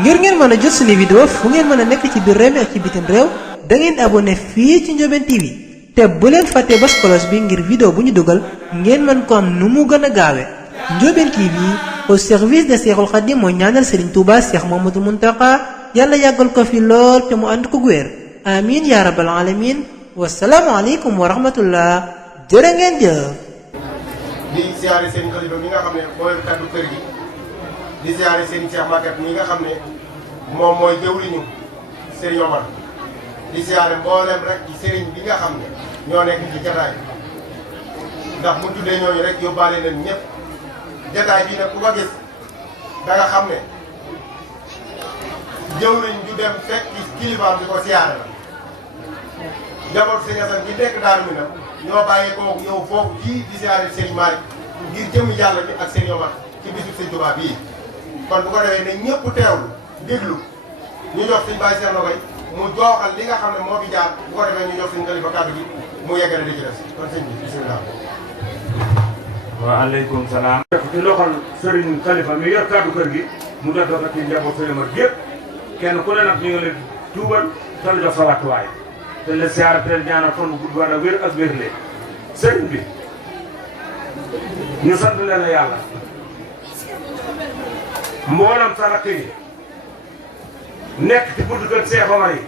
ngir ngeen mën a jot suñu vidéo fu ngeen mën a nekk ci biir réew mi ak ci bitim réew da ngeen abonné fii ci Ndiobène TV te bu leen fàtte bës cloche bi ngir vidéo bu ñu dugal ngeen mën ko am nu mu gën a gaawe Ndiobène TV au service de Cheikhoul Khadim mooy ñaanal Serigne Touba Cheikh Mouhamadoul Mountakha yàlla yàggal ko fi lool te mu ànd ko wér amiin yaa rabbal alamin wasalaamu aleykum wa rahmatullah jërë ngeen jëf. di siyaare seen xalifa mi nga xam ne mooy kaddu kër gi di siyaare seen Cheikh Maguette mi nga xam ne moom mooy jëwriñu Serigne Omar di siyaare mboolem rek ci Serigne bi nga xam ne ñoo nekk ci jataay ndax bu tuddee ñooñu rek yóbbaale leen ñëpp jataay bii nag ku ko gis da nga xam ne jëwriñ ju dem fekk kilifaam di ko siyaare la njaboot Serigne Assane bi nekk Daaru Minam ñoo bàyyi ko yow foofu kii di siyaare Serigne Malick ngir jëmm yàlla bi ak Serigne Omar ci bisu Serigne Touba bii kon bu ko defee ne ñëpp teewlu déglu ñu jox Serigne Baye Cheikh Nogaye mu jooxal li nga xam ne moo fi jaar bu ko defee ñu jox Serigne Khalifa kàddu gi mu yeggale li ci des kon sëñ bi bisimilah. waaleykum salaam. ci loxol Serigne Khalifa mi yor kàddu kër gi mu doon doon ci njaboot Serigne Omar yëpp kenn ku ne nag ñu ngi leen tuubal te la jox sa wàccuwaay te la siyaar te ñaanal fan bu gudd war a wér ak wérle Serigne bi ñu sant leen la yàlla mboolam sa rakk yi nekk ci buntu kër Cheikh Omar yi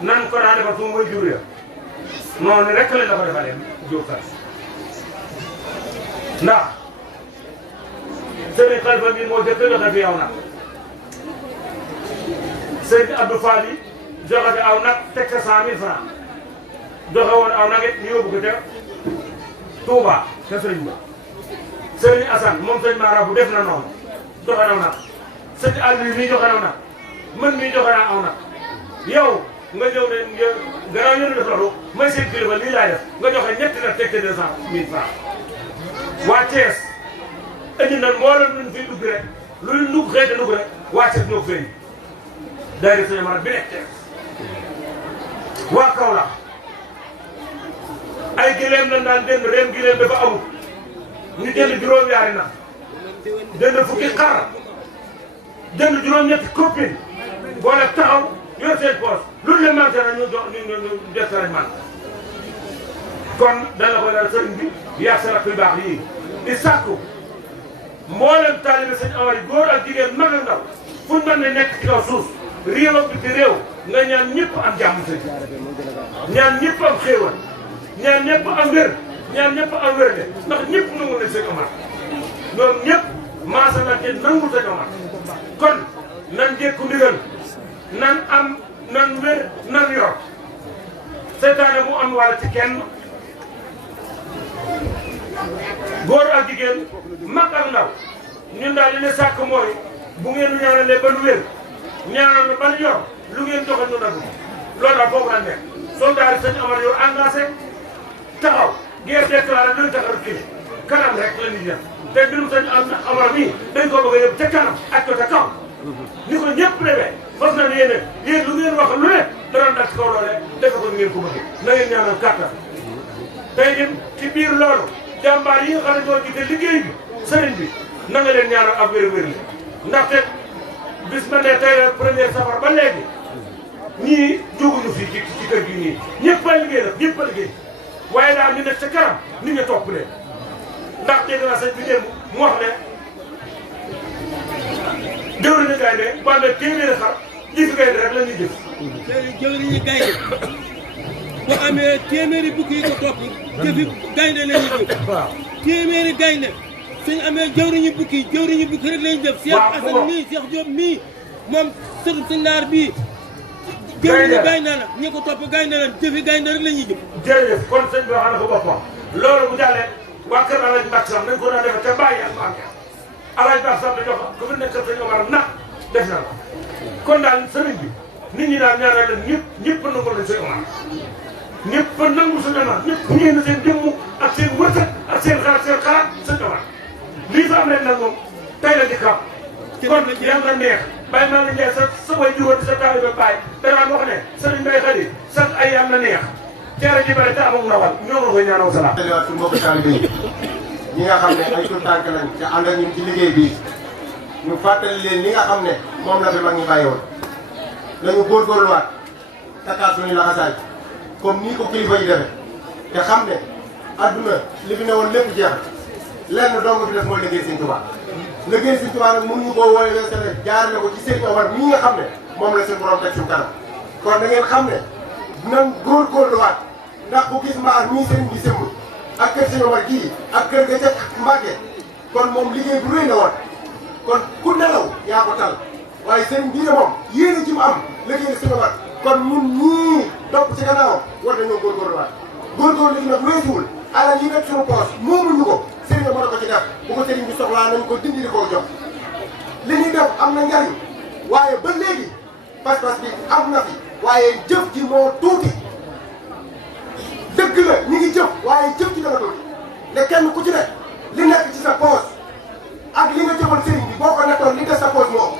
nan ko daa defal su ma jur ya noonu rek lañ la ko defalee jóg sax ndax Serigne Khalifa bi moo jëkk joxe fi aw nag Serigne Abdou Fall yi joxe fi aw nag teg sa 100 000 francs joxe woon aw nag it ñu yóbbu ko ca Touba ca Serigne ba Serigne Assane moom Serigne Mara bu def na noonu joxe naw nag Serigne Aliou mii joxe naw nag man mii joxe naa aw nag yow nga ñëw ne gannaaw ñu def loolu may seen kilifa lii laay def nga joxe ñetti nag teg ca 200 000 francs waa Thiès indi na mboolem luñ fiy dugg rek luy dugg xëy na dugg rek waa Thiès ñoo feeñ day def Serigne Mara bi nekk Thiès waa Kaolack ay gileem lañ daan jënd ren gileem dafa amul ñu jënd juróom-ñaari nag jënd fukki xar jënd juróom-ñetti copine boole taxaw yor seen poos loolu la manqué na ñu jox ñu des nañ man kon dana ko daal sëriñ bi yaa sa rakk yu baax yii di sàkku mboolem taalibe sëñ Omar yi góor ak jigéen mag ak ndaw fu ñu mën ne nekk ci kaw suuf réew ak biti réew nga ñaan ñëpp am jàmm sëñ ñaan ñëpp am xéewal ñaan ñëpp am wér ñaan ñëpp am wér de ndax ñëpp nangu nañ sëñ Omar ñoom ñëpp maasa nañ ci nangu sëñ Omar kon nan jékku ndigal nan am nan wér nan yor seytaane mu am wàll ci kenn góor ak jigéen mag ak ndaw ñun daal li ne sàkk mooy bu ngeen ñaanalee ba lu wér ñaanal ba lu yor lu ngeen joxe ñu nagu loolu daal foofu la nekk soldat yi sëñ Omar yow engagé taxaw guerre déclaré luñ taxaw kii kanam rek la ñuy def te mbirum sëñ Omar bii dañ ko bëgg a yóbbu ca kanam ak ko ca kaw ni ko ñëpp defee fas na yéen lu ngeen wax lu ne dara dal ci kaw loole defe ko ni ngeen ko bëggee na ngeen ñaanal kàttan tey jëm ci biir loolu jàmbaar yi nga xam ne ñoo jiite liggéey bi sëriñ bi na nga leen ñaanal ak wér-wér li ndaxte bis ma ne tey la première safar ba léegi ñii jóguñu fii ci kër gi nii ñëpp a liggéey nag ñëpp a liggéey waaye daal ñu nekk ca kanam nit ñi topp leen ndax dégg naa sëñ bi démb mu wax ne jëwriñu gaynde bu amee téeméeri xar jëfi gaynde rek la ñuy jëf. jëwriñu gaynde bu amee téeméeri bukki yi ko topp jëfi gaynde la ñuy jëf. waaw téeméeri gaynde suñu amee jëwriñu bukki rek la ñuy jëf. Cheikh Assane mii Cheikh Diop mii moom sëñ sëñ naar bii. jëwriñu gaynde la ñi ko topp gaynde la jëfi gaynde rek la ñuy jëf. jërëjëf kon sëñ bi wax na ko boppam loolu bu jàllee waa kër Alaaji Mbàkke sax nañ ko daan defee ca Mbaye ak Mbàkke Alaaji Mbàkke sax da jox ko fi nekk sëñ Omar nag def na ko kon daal sëriñ bi nit ñi daal ñaanal leen ñëpp nangu lañ sëñ Omar ñëpp nangu sëñ Omar ñëpp ngeen na seen jëmm ak seen wërsëg ak seen xalaat sëñ Omar lii fa am leen nag moom tey la di kam kon yàlla neex bàyyi maa ngi jeex sa way juróom sa taalibe baay danaan wax ne sëriñ Mbay Xadi sax ay yàlla neex jaara ji bare te amul ndawal ñoo nga koy ñaanal salaam. suñu mbokk taalibe yi ñi nga xam ne ay tur tànk lañ te ànd ak ñun ci liggéey bi ñu fàttali leen li nga xam ne moom la fi mag ñi bàyyi woon nañu góorgóorluwaat takkaat suñuy laxasaay comme nii ko kilifa yi defee te xam ne adduna li fi ne woon lépp jeex lenn dong fi def mooy liggéey Sëñ Tuubaa liggéey Sëñ Tuubaa nag mënuñu koo wooye weesale jaarale ko ci Sëriñ Omar mii nga xam ne moom la suñu borom teg suñu kanam kon da ngeen xam ne dinañ góorgóorluwaat ndax bu gis mbaar mii sëriñ bi sëmb ak kër Sëñ Omar gii ak kër ga ca Mbàkke kon moom liggéey bu rëy la woon kon ku nelaw yaa ko tal waaye sëriñ bii de moom yéene ci mu am liggéey Sëñ Omar kon ñun ñii topp ci gannaawam war nañoo góorgóorluwaat góorgóorlu gi nag weesuwul alal yi nekk suñu poos moomuñu ko sëriñ mën a ko ci def bu ko sëriñ bi soxlaa nañ ko dindi di koo jox li ñuy def am na njariñ waaye ba léegi pas-pas bi am na fi waaye jëf ji moo tuuti dëgg la ñu ngi jëf waaye jëf ji dana tuuti ne kenn ku ci ne li nekk ci sa poos ak li nga jëfal sëriñ bi boo ko nettoon li des sa poos moo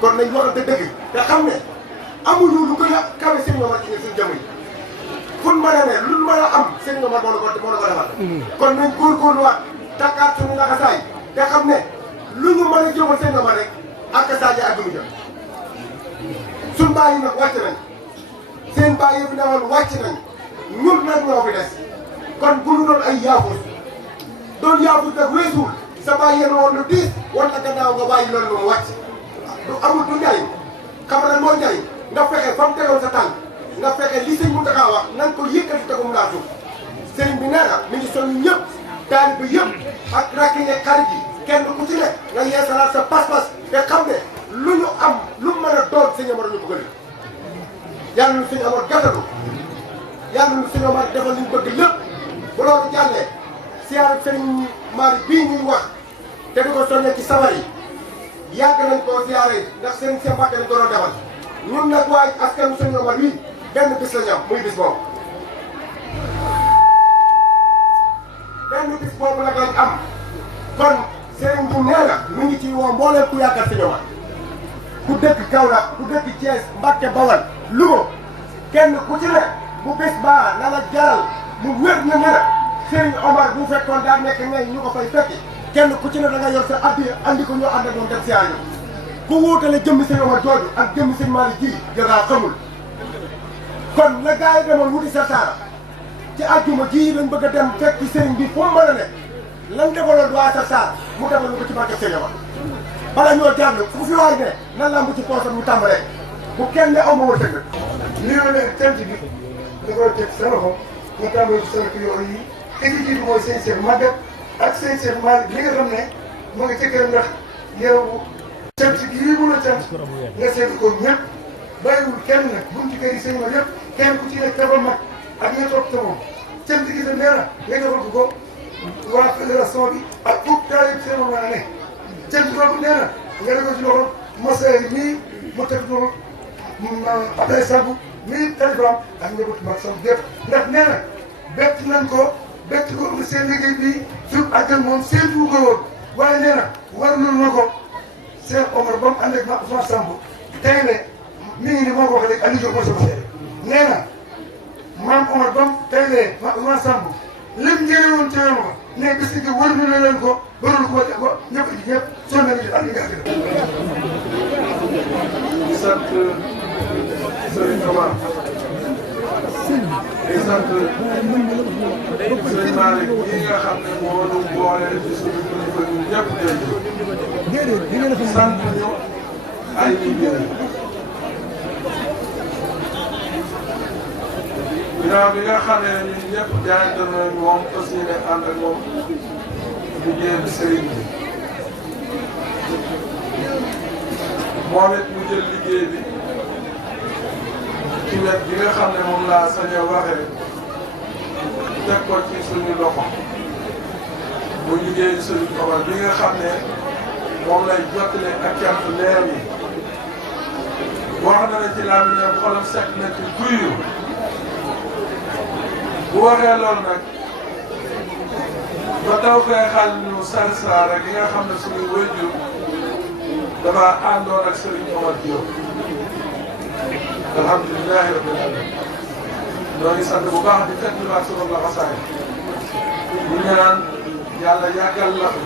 kon nañ waxante dëgg te xam ne amuñu lu gën a kawe sëriñ Omar ci ñun suñu jëmm yi fun mën a ne lu mën a am sëriñ Omar moo la ko defal kon nañ góorgóorluwaat takkaat suñu laxasaay te xam ne lu ñu mën a jëfal sëriñ Omar rek ak Sadio ak mu jëm suñ baay yi nag wàcc nañ seen baay yëpp ne woon wàcc nañ ñun nag ñoo fi des kon bu ñu doon ay yaafus doon yaafus nag weesuwul sa baay yéen woon lu diis war na gannaaw nga bàyyi loolu mu wàcc du amul du njariñ xam nga moo njariñ nga fexe fa mu tegoon sa tànk nga fexe li sëñ Mountakha wax nañ ko yëkkati te ko mu laa suuf sëriñ bi nee na mi ngi soññ ñëpp taalibe yëpp ak rakk yi xarit yi kenn ku ci ne nga yeesalaat sa pas-pas te xam ne lu ñu am lu mën a doon sëñ Omar ñu bëgg yàlla nu sëñ Omar gàttalu yàlla nu sëñ Omar defal li ñu bëgg lépp bu loolu jàllee siyaare sëriñ Malick bii ñuy wax te di ko soññee ci sabar yi yàgg nañ koo siyaare ndax sëriñ Cheikh Mbacke lañ ko doon defal ñun nag waaye askanu sëñ Omar wi benn bis la ñu am muy bis boobu benn bis boobu nag lañ am kon sëriñ bi nee na mi ngi ci woo mbooleem ku yaakaar sëñ Omar ku dëkk Kaolack ku dëkk Thiès Mbacke Bawal Louga kenn ku ci ne bu bés baa na la jaral mu wér na ne la Serigne Omar bu fekkoon daa nekk ngay ñu ko fay fekki kenn ku ci ne da nga yor sa addi andi ko ñoo ànd ak moom dem siyaar yi ku wuutale jëmmi Serigne Omar jooju ak jëmmi Serigne Malick ji dangaa xamul kon la gars yi demoon wuti Sarsara ci àjjuma ji lañ bëgg a dem fekki Serigne bi fu mu mën a ne lan defaloon waa Sarsara mu defal ko ci barke Serigne Omar bala ñoo jàll fu fi waay ne nan lamb ci poosam mu tàmbalee bu kenn ne aw ma wërsëg la. li ma ne cant bi da koy teg sa loxo nga tàmbali ci sa yooyu yi équipe bi mooy seen Cheikh Maguette ak seen Cheikh Malick li nga xam ne moo ngi ci kër ndax yow cant gi mun a cant nga seetlu ko ñëpp bàyyiwul kenn nag bunti kër yi sëñ ma yëpp kenn ku ci nekk dafa mag ak ña toog te moom cant gi tam nee na nga defal ko waa fédération bi ak fukk taalib seen moom la ne cant boobu nee na nga defal ci loxo Massaer mii mu teg loxo Abdoulaye Samb mii téléphone ak njabootu mag Samb gépp ndax nee na bett nañ ko bett ko seen liggéey bi suuf àggal moom seetu ko woon waaye nee na waraloon na ko Cheikh Omar ba mu ànd ak ma Ousmane Samb tey ne mi ngi ni moo ko wax léegi Aliou Diop moo sama seede nee na maam Omar ba mu tey ne ma Ousmane Samb lépp njëriñ woon ca yoon ba ne bis ni que war na leen ko warul ko ba ñëpp a ñëpp sonn nañu ci àll bi nga xam di sant Serigne Omar di sant Serigne Malick ñi nga xam ne moo ñu boole ci suñu kilifa ñun ñëpp dégg sant ñu ay liggéey ginnaaw bi nga xam ne ñun ñëpp jaayante nañ moom aussi ne ànd ak moom liggéey bi Serigne bi moom it mu jël liggéey bi ci wet bi nga xam ne moom laa sañ a waxee teg ko ci suñu loxo mu liggéey Serigne Omar bi nga xam ne moom lay jottale ak cant leer yi wax na ne ci làmmiñam xolam set na ci guyu bu waxee loolu nag ba taw fee xal ñu Sarsara gi nga xam ne suñuy waajur dafa àndoon ak Serigne Omar Diop alhamdulilahi rabbil alamin ñoo ngi sant bu baax di fekk lu baax suñu laxasaay ñu ñaan yàlla yàggal la fi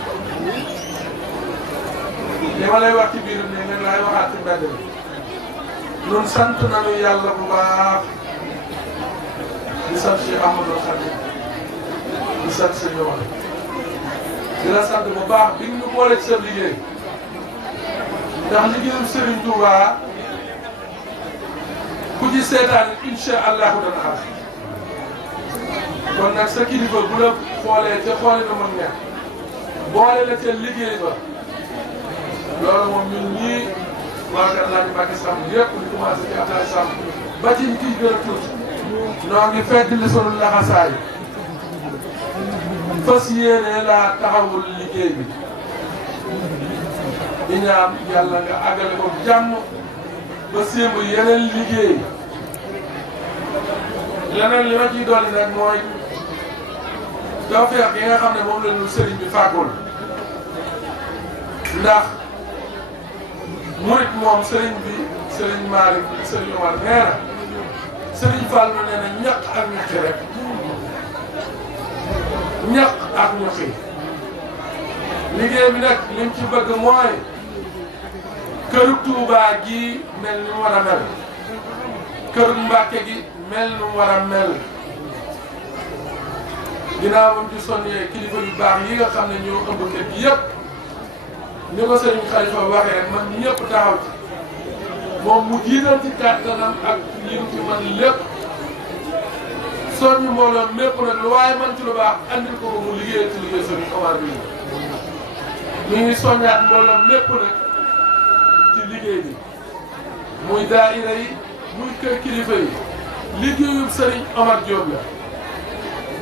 ma lay wax ci biir ne nag laay waxaat ci mbedd mi ñun sant nañu yàlla bu baax di sant Cheikh Ahmadou Khadim di sant sëñ Omar di la sant bu baax bi ñu boole ci sa liggéey ndax liggéeyu Serigne Touba ku ci seetaan incha allahu dana am kon nag sa kilifa bu la xoolee te xoolee na mag ñaar boole la ca liggéey ba loolu moom ñun ñii waa Kër Laaji Mbacke Samb yëpp di commencé ci Abdoulaye Samb ba ci ñu ciy gën a tuuti noo ngi fekk li sunu laxasaay fas yéene laa taxawul liggéey bi di ñaan yàlla nga àggale ko jàmm ba sémb yeneen liggéey leneen li ma ciy dolli nag mooy tawfeex yi nga xam ne moom la ñu sëriñ bi fàggul ndax murit moom sëriñ bi sëriñ Malick sëriñ Omar nee na sëriñ Fall nee na ñaq ak ñaqi rek ñaq ak ñaqi liggéey bi nag lim ci bëgg mooy këru Touba gi mel ni mu war a mel këru Mbàkke gi mel ni mu war a mel ginnaaw moom ci soññee kilifa yu baax yi nga xam ne ñoo ëmb kër gi yëpp ni ko sëriñ Xalifa waxee rek man ñëpp taxaw ci moom mu jiital ci kàttanam ak li mu ci man lépp soññ mbooloo mépp nag lu waaye man ci lu baax andil ko mu liggéey ci liggéey sëriñ Omar bi mi ngi soññaat mbooloo mépp nag ci liggéey bi muy daayira yi muy kër kilifa yi liggéeyub sëriñ Omar Diop la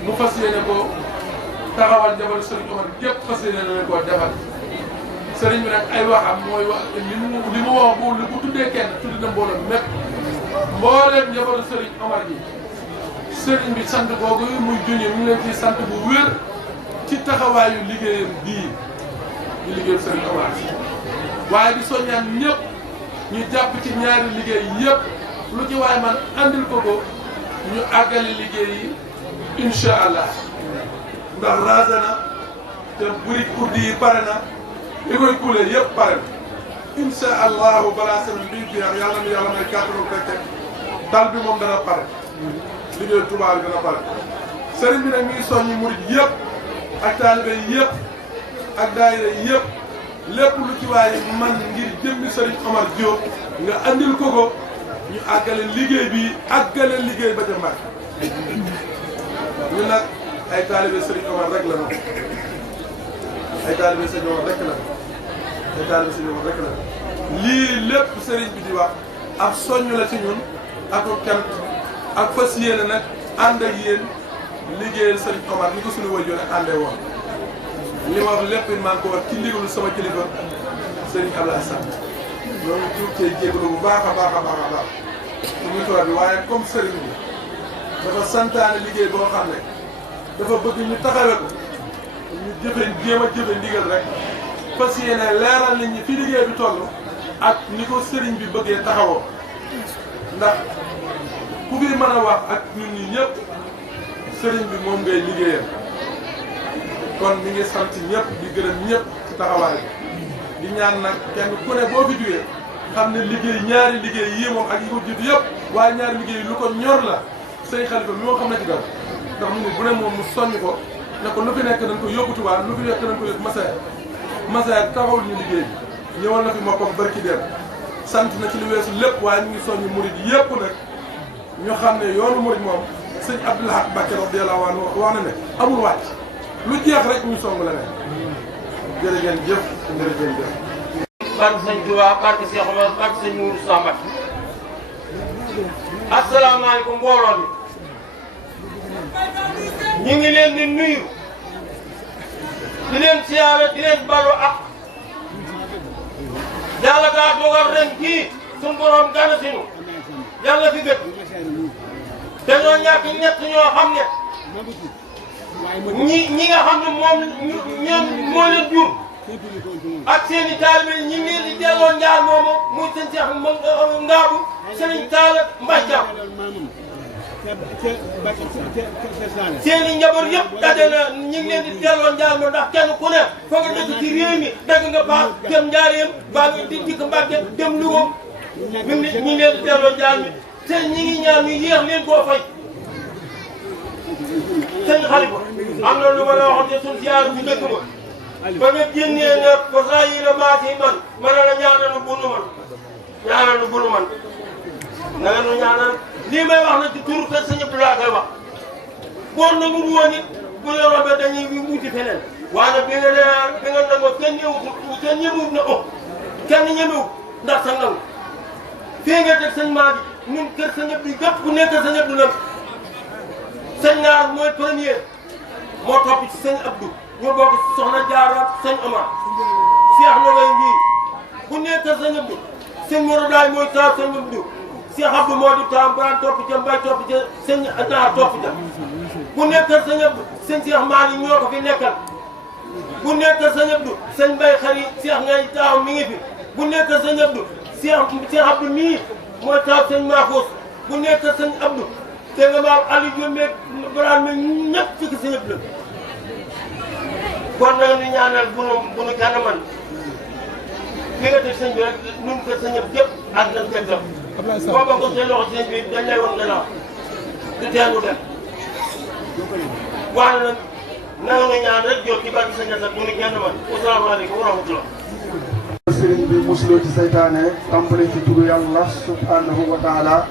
mu fas yéene ko taxawal jabalu sëriñ Omar gépp fas yéene na koo defal sëriñ bi nag ay waxam mooy wax li mu wax bu li bu tuddee kenn tudd na mbooloo mépp mbooleem jabalu sëriñ Omar ji sëriñ bi sant googu muy junñe mu ngi leen ci sant bu wér ci taxawaayu liggéeyam bii ñu liggéeyam sëriñ Omar waaye di soññaan ñëpp ñu jàpp ci ñaari liggéey yëpp lu ci waaye man andil ko ñu àggale liggéey yi incha allah ndax raase na te burik uddi yi pare na li koy kuule yëpp pare na incha allahu balaa semaine bii jeex yàlla na yàlla may kàttanu fekke dal bi moom dana pare liggéey Touba bi dana pare sëriñ bi nag mi ngi soññi murid yëpp ak taalibe yëpp ak daayira yëpp lépp lu ci waaye man ngir jëmmi sëriñ Omar Diop nga andil ko ñu àggale liggéey bi àggale liggéey ba ca Mbàkke ñun nag ay taalibe sëriñ Omar rek la noonu ay taalibe sëriñ Omar rek la ay taalibe sëriñ Omar rek la lii lépp sëriñ bi di wax ab soññ la ci ñun ak cant ak fas yéene nag ànd ak yéen liggéeyal sëriñ Omar ni ko suñu waajur ak àndee woon li ma wax lépp maa ngi ko wax ci ndigalu sama kilifa sëriñ Abdoulaye Samb loolu tuut cee jégalu bu baax a baax a baax a baax muy toor bi waaye comme sëriñ bi dafa santaane liggéey boo xam ne dafa bëgg ñu taxawee ko ñu jéem a jëfe ndigal rek fas yéene leeral nit ñi fi liggéey bi toll ak ni ko sëriñ bi bëggee taxawoo ndax ku fi mën a wax ak ñun ñi ñëpp sëriñ bi moom ngay liggéeyal kon mi ngi sant ñëpp di gërëm ñëpp ci taxawaay bi di ñaan nag kenn ku ne boo fi jugee xam ne liggéey ñaari liggéey yii moom ak yi ko jiitu yëpp waaye ñaari liggéey lu ko ñor la sëñ Xalifa mi moo xam ne ci dara ndax mu ne bu ne moom mu soññ ko ne ko lu fi nekk dañ ko yóbbu Tuubaa lu fi nekk dañ ko yóbbu Massaer taxawul ñu liggéey bi ñëwal na fi moppam barki dem sant na ci lu weesu lépp waaye ñu ngi soññ murid yëpp nag ñu xam ne yoonu murid moom sëñ Abdou Lahad Mbacké radiyallahu anhu wax na ne amul wàcc lu jeex rek ñu song la ne jërëjëf jëf jërëjëf. barke sëñ Tuubaa barke Cheikh Omar barke sëñ Mourou Samba. asalaamaaleykum mbooloo mi ñu ngi leen di nuyu di leen siyaare di leen balu ak yàlla daa dogal ren kii suñu borom gana sinu yàlla fi gët dañoo ñàkk ñett ñoo xam ne ñi nga xam ne ñoom moo leen jur ak seen i taalibe ñi ngi leen di delloo njaar moomu muy sëñ Cheikh Ngaabu Sëriñ Taala Mbàccam seen i njaboot yëpp daje na ñu ngi leen di delloo njaal ma ndax kenn ku ne fa nga dëkk ci réew mi dagg nga baax dem Njaaréem baa nga di dikk Mbàkke dem Louga ñu ngi leen di delloo njaal mi te ñi ngi ñaan ñu yéex leen koo fay. sëñ Xalifa am na lu ma la waxoon te suñ siyaar bu njëkk ba nga génnee ne ko saa yi la maat yi ma ne la ñaanalu bunu man ñaanalu bunu man na nga nu ñaanal lii may wax na ci turu kër sëñ Abdou laa koy wax boon na mu woon it bu la rombee dañuy wuti feneen waaye bi nga nangoo kenn ñemewut na kenn ñemewut ndax sa nangu fii nga teg sëñ maa bi ñun kër sëñ Abdou gëpp ku nekk sëñ Abdou nag sëñ Naar mooy premier moo topp ci sëñ Abdou ñu bokk soxna Jaara sëñ Omar Cheikh Nogay ngi ku nekk sëñ Abdou sëñ Moro Daay mooy taw sëñ Abdou Cheikh Abdou moo di taw Mbaan topp ca Mbay topp ca sëñ Naar topp ca ku nekk sëñ Abdou sëñ Cheikh Maali ñoo ko fi nekkal ku nekk sëñ Abdou sëñ Mbay xari Cheikh ngay taaw mi ngi fi ku nekk sëñ Abdou Cheikh Abdou mii mooy taw sëñ Mahfous ku nekk sëñ Abdou te nga maam Aliou Diop meeg Birame meeg ñëpp ci ki sëñ Abdou kon nag ñu ñaanal bu nu kenn man fi nga teg sëñ bi rek nun ko sëñ yëpp ak nañ tegtam boo ba ko seen loxo sëñ bi dañ lay woon gannaaw du teenu dem waaye nag nanga nga ñaan rek jot ci barke sëñ Assane bu nu kenn man asalaamaaleykum wa rahmatullah sëriñ bi musuloo ci saytaane tàmbale ci turu yàlla subhanahu wa taala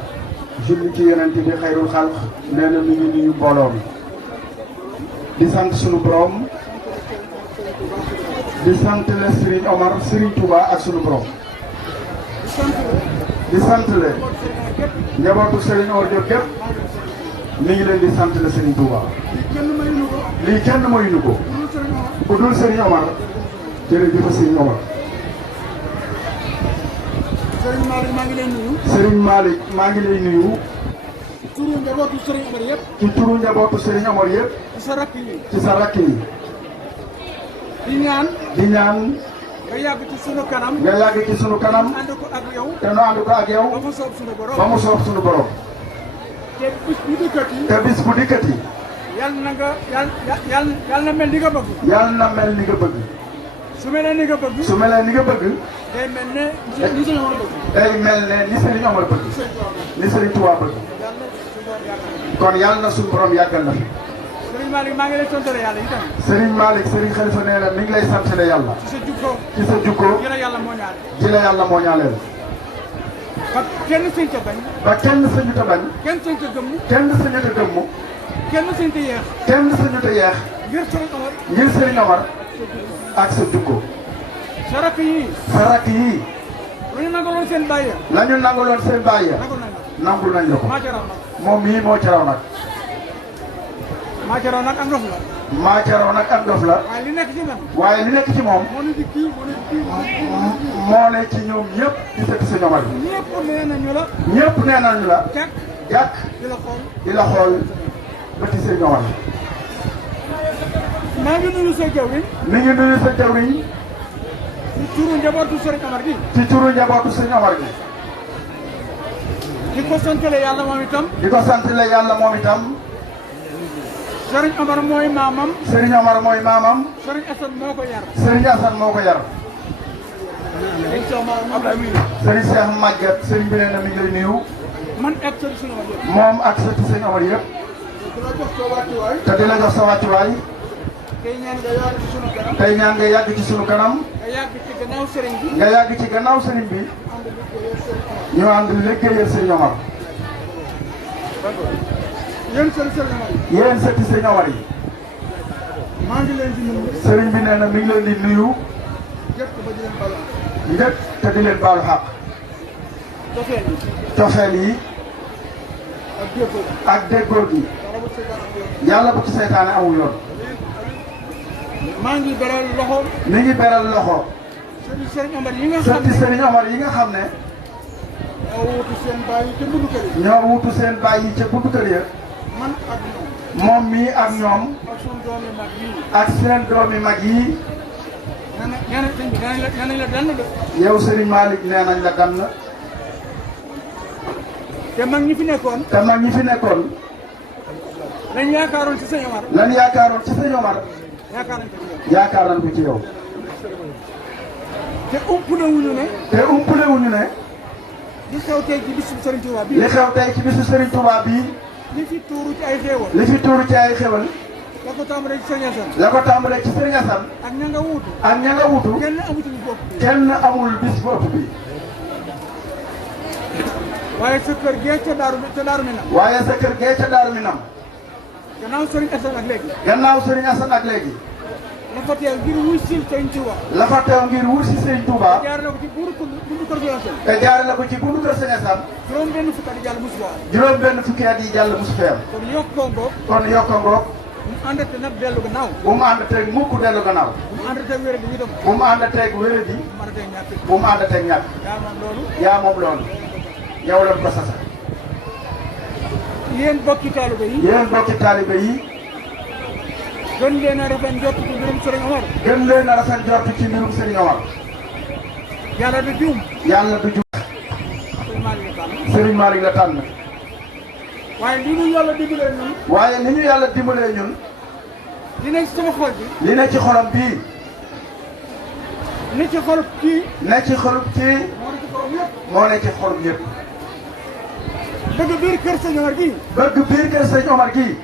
julli ci yonent bi xayrul xalq nee na mi ngi nuyu mbooloo mi di sant sunu borom di sant le Serigne Omar Serigne Touba ak sunu borom di sant le njabootu Serigne Omar Diop gépp mi ngi leen di sant le Serigne Touba lii kenn mayuñu ko ku dul Serigne Omar jërëjëf Serigne Omar. Serigne Malick maa ngi lay nuyu. Serigne Malick maa ngi lay nuyu. ci turu njabootu Serigne Omar yëpp. ci turu njabootu Serigne Omar yëpp. ci sa rakk yi. ci sa rakk yi. di ñaan. di ñaan. nga yàgg ci sunu kanam. nga yàgg ci sunu kanam. ànd ko ak yow. te nu ànd ko ak yow. ba mu soob sunu borom. ba mu soob sunu borom. te bis bu dikkati. te bis bu dikkati. yal na nga yal na mel ni nga bëgg. yal na mel ni nga bëgg. su melee ni nga bëgg. su melee ni nga bëgg. day mel ne ni Serigne Omar bëgg. day mel ne ni Serigne Omar bëgg. ni Serigne Touba bëgg. kon yal na suñu borom yàggal na fi. Serigne Malick maa ngi lay tontale yàlla itam. Serigne Malick Serigne Khalifa nee na mi ngi lay santale yàlla. ci sa jukko. ci sa jukko. ji la yàlla moo ñaale. ji la yàlla moo ñaaleel. ba kenn sëñ ta bañ. ba kenn sañu ta bañ. kenn sëñ ta gëmm. kenn sañu ta gëmm. kenn sëñ ta yeex. kenn sañu ta yeex. ngir Serigne Omar. ngir Serigne Omar. ak sa jukko. sa rakk yii. sa rakk yii. lu ñu nangaloon seen bàyyi. la ñu nangaloon seen bàyyi. nangul nañ la ko. maa ca raw nag. moom mii moo ca raw nag. maa ca raw nag am ndox la. maa ca raw nag am ndof la. waaye li nekk ci man. waaye li nekk ci moom. moo ne di kii moo ne di kii. moo ne ci ñoom ñëpp di sëti Serigne Omar. ñëpp nee nañu la. ñëpp nee nañu la. jàkk jàkk di la xool. di la xool bëti Serigne Omar. maa ngi nuyu sa jawriñ. mi ngi nuyu sa jawriñ. ci turu njabootu Serigne Omar gi. ci turu njabootu Serigne Omar gi. di ko santale yàlla moom itam. di ko santale yàlla moom itam. Serigne Omar mooy maamam. Serigne Omar mooy maamam. Serigne Assane moo ko yar. Serigne Assane moo ko yar. Serigne Cheikh Maguette Serigne bi nee na mi ngi lay nuyu. man ak Serigne Omar yëpp. moom ak sëti Serigne Omar yëpp. di la jox sa wàccuwaay. te di la jox sa wàccuwaay. tey ñaan nga yàgg ci sunu kanam. tey ñaan nga yàgg ci sunu kanam. nga yàgg ci gannaaw Serigne bi. nga yàgg ci gannaaw Serigne bi. ñu ànd liggéeyal Serigne Omar. yéen Serigne Omar yi. yéen sëti Serigne Omar yi. maa ngi leen di nuyu. Serigne bi nee na mi ngi leen di nuyu. jëkk ba di leen balu. njëkk te di leen baalu xaq. dofeel yi. cofeel yi. ak déggoo. ak déggoo gi. yàlla bu ci seytaane amul yoon. maa ngi beral loxo. mi ngi beral loxo. Serigne Omar yi nga xam sëti ne. Serigne Omar yi nga xam ne. ñoo wutu seen bàyyi te bundu kër yi. ñoo wutu seen bàyyi ca buntu kër ya. man ak ñoom. moom mii ak ñoom. ak sunu doomi mag yii. ak seen doomi mag yi. nee na sëñ bi nee nañ la dann de. yow Serigne Malick nee nañ la gan. te mag ñi fi nekkoon. te mag ñi fi nekkoon. lañ yaakaaroon ci sëñ Omar. lan yaakaaroon ci sëñ Omar. yaakaar nañ ko ci yow. yaakaar nañ ko ci yow. te umpule wuñu ne. te umpule wuñu ne. li xew tey ci bisu Serigne Touba bii. li xew tey ci bisu Serigne Touba bii. li fi tuuru ci ay xéewal. li fi tuuru ci ay xéewal. la ko tàmbalee ci Serigne Assane. la ko tàmbalee ci Serigne Assane. ak ña nga wuutu. ak ña nga wuutu. kenn amu ci bis bopp bi. kenn amul bis bopp bi. waaye sa kër gee ca Daaru Minam. waaye sa kër gee ca Daaru Minam. gannaaw Serigne Assane ak léegi. gannaaw Serigne Assane ak léegi. la fa teew ngir wuy si Serigne Touba. la fa teew ngir wuy si Serigne Touba. jaarale ko ci buntu kër Serigne Assane. te jaarale ko ci buntu kër Serigne Assane. juróom benn fukki at yi jàll musu fa. juróom benn fukki at yi jàll musu fee am. kon yokkoo ngoog. kon yokko ngoog. mu àndate nag dellu gannaaw. bu mu àndateeg mukk dellu gannaaw. bu mu àndateeg wér bi itam. bu mu àndateeg wéradi. bu mu àndateeg ñàkk. bu mu àndateeg ñàkk. yaa moom loolu. yaa moom loolu. yow la ko sasa. yéen bokki taalibe yi. yéen bokki taalibe yi. gën leen a rafet njort ci mbirum Serigne Omar. gën leen a rafet njort ci mbirum Serigne Omar. yàlla du juum. yàlla du juum. Serigne Malick la tànn. waaye li ñu yàlla dimbalee ñun. waaye ni ñu yàlla dimbalee ñun. li nekk ci sama xol bi. li ne ci xolam bii. ne ci xolub kii. ne ci xolub kii. moo ne ci xolub yëpp. bëgg biir kër Sëñ Omar gii. bëgg biir kër Sëñ Omar gii.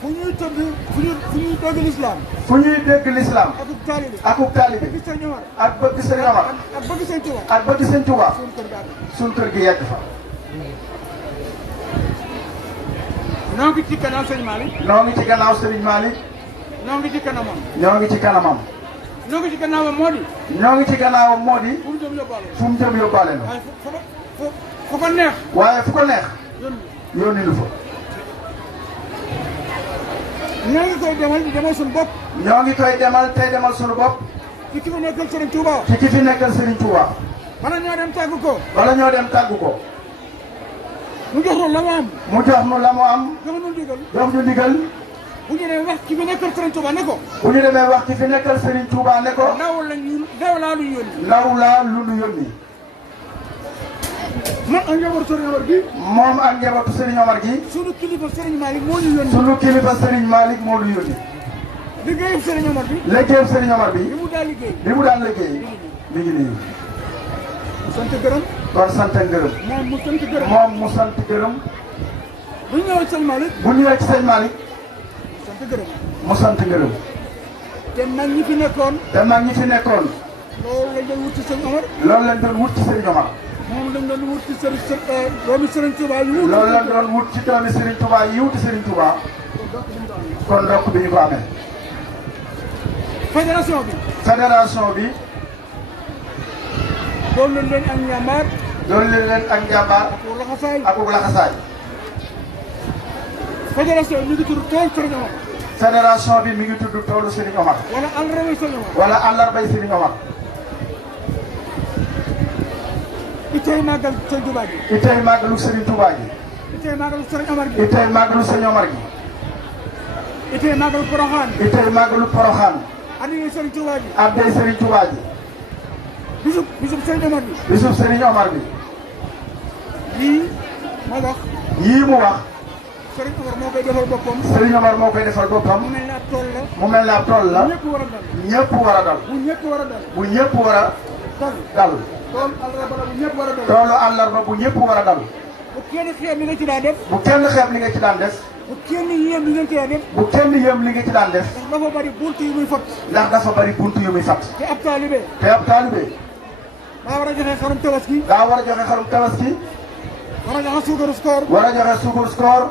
fu ñuy tëdd fu ñuy dégg lislaam. fu ñuy dégg lislaam. akub taalibe. akub taalibe. bëgg Sëñ Omar. ak bëgg Sëñ Omar. ak bëgg Sëñ Touba. ak bëgg Sëñ Touba. suñu kër ga àgg. suñu kër gi yegg fa. noo ngi ci gannaaw Sëñ Malick. noo ngi ci gannaaw Serigne Malick. noo ngi ci kanamam. ñoo ngi ci kanamam. noo ngi ci gannaawam moo di. ñoo ngi ci gannaawam moo di. fu mu jëm yóbbaale. fu mu jëm yóbbaale na. waaye fu ko neex. waaye fu ko neex. yónni. yónni lu fa. ñoo ngi koy demal di demal suñu bopp. ñoo ngi koy demal tey demal suñu bopp. ci ki fi nekkal Serigne Touba. ci ki fi nekkal Serigne Touba. bala ñoo dem tàggu ko. bala ñoo dem tàggu ko. mu jox la mu am. mu jox nu la mu am. jox nu ndigal. jox ñu ndigal. bu ñu demee wax ki fi nekkal Serigne Touba ne ko. bu ñu demee wax ci fi nekkal Serigne Touba ne ko. ndaw laa lu yónni. ndaw laa lu nu yónni. man ak njabootu Serigne Omar gi. moom ak njabootu Serigne Omar gi. sunu kilifa Serigne Malick moo ñu yónni. sunu kilifa Serigne Malick moo ñu yónni. liggéeyub Serigne Omar bi. liggéeyub Serigne Omar bi. li mu daal liggéey. li mu daan liggéey. mi ngi nii. sant gërëm. kon sant ngërëm. moom mu sant gërëm. moom mu sant gërëm. bu ñu ñëwee ci Sëñ Malick. bu ñëwee ci Sëñ Malick. sant gërëm. mu sant ngërëm. te mag ñi fi nekkoon. te mag ñi fi nekkoon. loolu lañ doon wut ci Sëñ Omar. loolu lañ doon wut ci Serigne Omar. moom lañ doon wut ci doomi Serigne Touba yi wut. loolu lañ doon wut ci doomi Serigne Touba yi wuti Serigne Touba. kon ndokk bi ñu ko amee. fédération bi. fédération bi. doon leen ak njàmbaar. doon leen ak njàmbaar. ak laxasaay. ak laxasaay. fédération bi mi ngi tudd tool Serigne Omar. fédération bi mi ngi tudd toolu Serigne Omar. wala àllarba Serigne Omar. wala àllarbay Serigne Omar. itay màggal Sëñ Touba gi. itay màggalu Serigne Touba gi. itay màggalu Serigne Omar gi. itay màggalu Serigne Omar gi. itay màggalu Poroxaan. itay màggalu Poroxaan. addiya Serigne Touba gi. addey Serigne Touba gi. bisub Serigne Omar bi. bisub Serigne Omar bi. lii ma wax. yii mu wax. Serigne Omar moo koy defal boppam. Serigne Omar moo koy defal boppam. mu mel ne ab tool la. mu mel ne ab tool la. ñëpp war a dal. ñëpp war a dal. bu ñëpp war a dal. bu ñëpp war a dal. dal. tool àllarba la bu ñëpp war a dal. toolu àllarba bu ñëpp war a dal. bu kenn xeeb li nga ci daa def. bu kenn xeeb li nga ci daan def. bu kenn yéem li ngeen ci daa def. bu kenn yéem li nga ci daan def. ndax dafa bari bunt yu muy fot. ndax dafa bari buntu yu muy fat. te ab taalibe. te ab taalibe. daa war a joxe xarum tabaski. daa war a joxe xarum tabaski. war a joxe suukaru koor. war a joxe suukaru koor.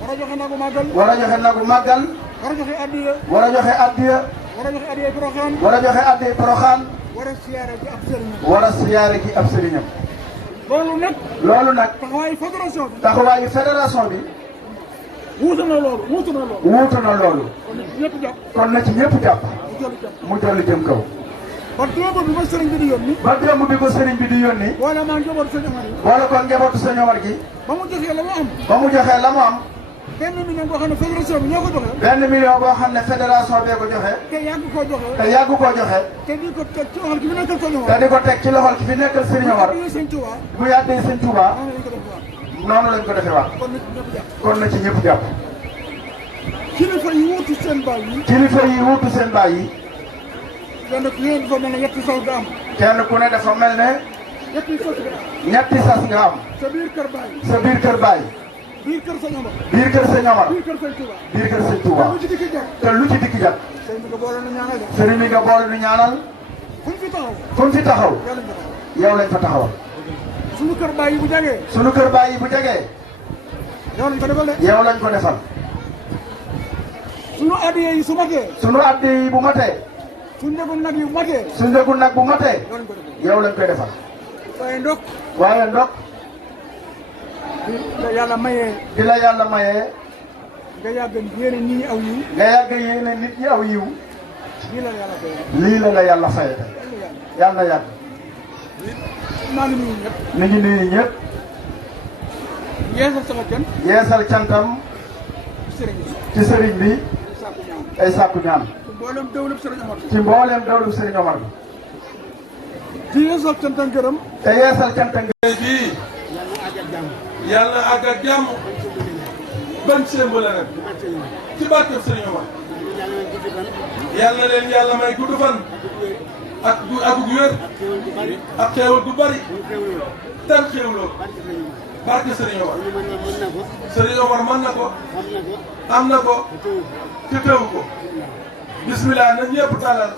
war a joxe nagu màggal. war a joxe nagu màggal. war a joxe addiya. war a joxe addiya. war a joxe addiya Poroxaan. war a joxe addiya Poroxaan. war a siyaare ji ab sëriñam. war a siyaare ji ab sëriñam. loolu nag. loolu nag. taxawaayu fédération bi. taxawaayu fédération bi. wuutu na loolu wuutu na loolu. wuutu na loolu. kon nag ñëpp jàpp. kon na ci ñëpp jàpp. mu jëli jàpp. mu dolli jëm kaw. kon démb bi ma sëriñ bi di yónni. ba démb bi ko sëriñ bi di yónni. wala maa njabootu Sëñ Omar yi. wala kon njabootu Sëñ Omar gi. ba mu joxee la mu am. ba mu joxee la mu am. benn million boo xam ne fédération bi ñoo ko joxe. benn million boo xam ne fédération bee ko joxe. te yàgg koo joxe. te yàgg koo joxe. te di ko teg ci loxol ki fi nekkal Sëñ te Omar. di ko teg ci loxol ki fi nekkal Sëriñ Omar. bu Sëñ Touba. bu yàddee Sëñ Touba. maa ngi leen ko def waat. noonu lañ ko defee waat. kon na ci ñëpp jàpp. kilifa yi wuutu seen baay yi. kilifa yi wuutu seen baay yi. kenn ku ne dafa mel ne ñetti sas nga am. kenn ku ne dafa mel ne. ñetti sas nga am. sa biir kër baay. sa biir kër baay. biir kër sëñ Omar. biir kër sëñ Omar. biir kër sëñ Touba. biir kër sëñ Touba. te lu ci dikk jàpp. sëriñ bi nga boole nu ñaanal de. sëriñ bi nga boole nu ñaanal. fu mu fi taxaw. fu mu fi taxaw. yow lañ fa taxawal. sunu kër baay yi bu jagee. sunu kër baay yi bu jagee. yow lañ ko defal de. yow lañ ko defal. sunu addiya yi su matee. sunu addiya yi bu matee. su njëgu nag yi bu matee. su njëgu nag bu matee. yow lañ koy defal. waaye ndok. waaye ndok. di la yàlla mayee. di la yàlla mayee. nga yàgg yéene nit ñi aw yiw. nga yàgg yéene nit ñi aw yiw. lii la yàlla fayee. lii la yàlla fayee tey. yàlla na yàgg. maa ngi nuyu ñëpp. mi ngi nuyu ñëpp. yeesal sama cant. yeesal cantam. ci sëriñ bi. ay sàkku ñaan. ci mboolem dawlub sëriñ Omar. ci mboolem dawlub sëriñ Omar bi. di yeesal cantam gërëm. te yeesal cantam gërëm. bii yàlla na àgg ak jàmm. ban sémb la nag. ci barkeb sëriñ Omar. yàlla na leen yàlla may gudd fan. ak wér. ak xéewal gu bari. tan xéewloo. barke Sëriñ Omar. Sëriñ Omar mën na ko. am na ko. te teewu ko. bismillah na ñëpp tàllal.